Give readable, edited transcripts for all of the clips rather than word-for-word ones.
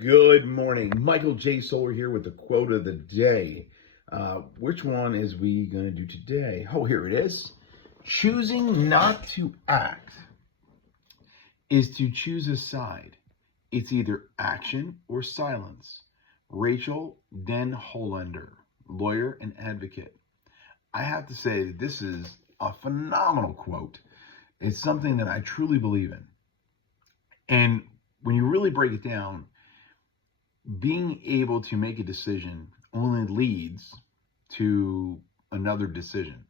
Good morning. Michael J. Solar here with the quote of the day. Which one is we going to do today? Oh, here it is. Choosing not to act is to choose a side. It's either action or silence. Rachel Den Hollander, lawyer and advocate. I have to say that this is a phenomenal quote. It's something that I truly believe in. And when you really break it down, being able to make a decision only leads to another decision.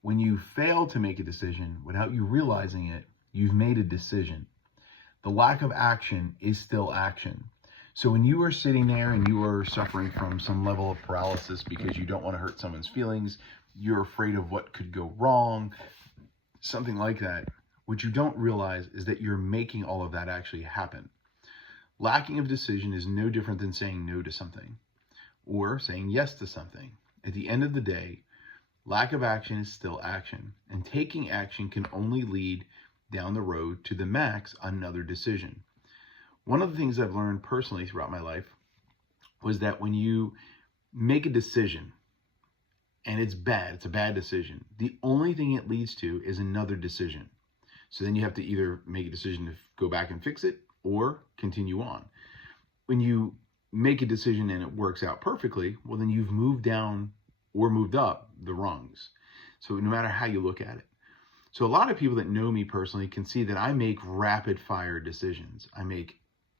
When you fail to make a decision without you realizing it, you've made a decision. The lack of action is still action. So when you are sitting there and you are suffering from some level of paralysis because you don't want to hurt someone's feelings, you're afraid of what could go wrong, something like that, what you don't realize is that you're making all of that actually happen. Lacking of decision is no different than saying no to something or saying yes to something. At the end of the day, lack of action is still action, and taking action can only lead down the road to the max another decision. One of the things I've learned personally throughout my life was that when you make a decision and it's a bad decision, the only thing it leads to is another decision. So then you have to either make a decision to go back and fix it or continue on. When you make a decision and it works out perfectly, well, then you've moved down or moved up the rungs. So no matter how you look at it. So a lot of people that know me personally can see that I make rapid fire decisions.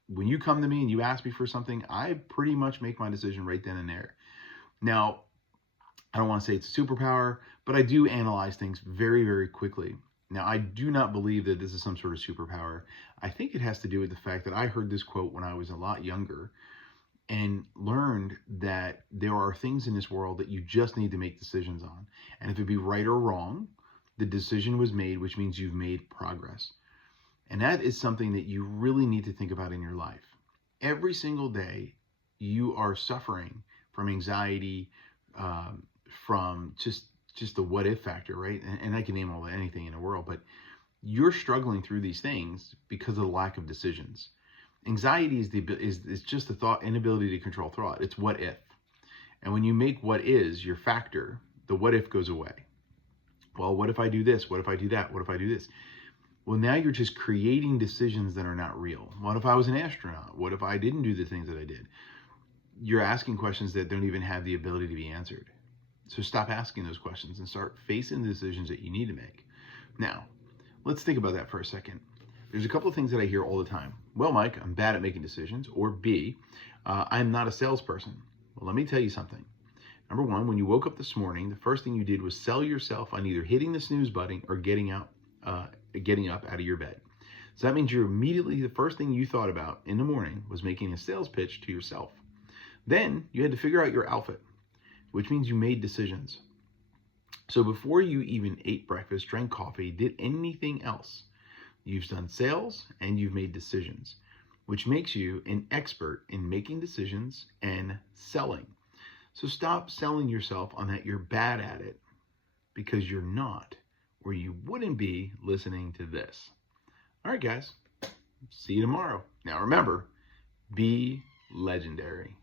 When you come to me and you ask me for something, I pretty much make my decision right then and there. Now, I don't want to say it's a superpower, but I do analyze things very, very quickly. Now, I do not believe that this is some sort of superpower. I think it has to do with the fact that I heard this quote when I was a lot younger and learned that there are things in this world that you just need to make decisions on. And if it be right or wrong, the decision was made, which means you've made progress. And that is something that you really need to think about in your life. Every single day, you are suffering from anxiety, from just the what if factor, right? And I can name anything in the world, but you're struggling through these things because of the lack of decisions. Anxiety is just the inability to control thought. It's what if. And when you make what is your factor, the what if goes away. Well, what if I do this? What if I do that? What if I do this? Well, now you're just creating decisions that are not real. What if I was an astronaut? What if I didn't do the things that I did? You're asking questions that don't even have the ability to be answered. So stop asking those questions and start facing the decisions that you need to make. Now, let's think about that for a second. There's a couple of things that I hear all the time. Well, Mike, I'm bad at making decisions. Or B, I'm not a salesperson. Well, let me tell you something. Number one, when you woke up this morning, the first thing you did was sell yourself on either hitting the snooze button or getting up out of your bed. So that means the first thing you thought about in the morning was making a sales pitch to yourself. Then you had to figure out your outfit, which means you made decisions. So before you even ate breakfast, drank coffee, did anything else, you've done sales and you've made decisions, which makes you an expert in making decisions and selling. So stop selling yourself on that you're bad at it, because you're not, or you wouldn't be listening to this. All right, guys, see you tomorrow. Now remember, be legendary.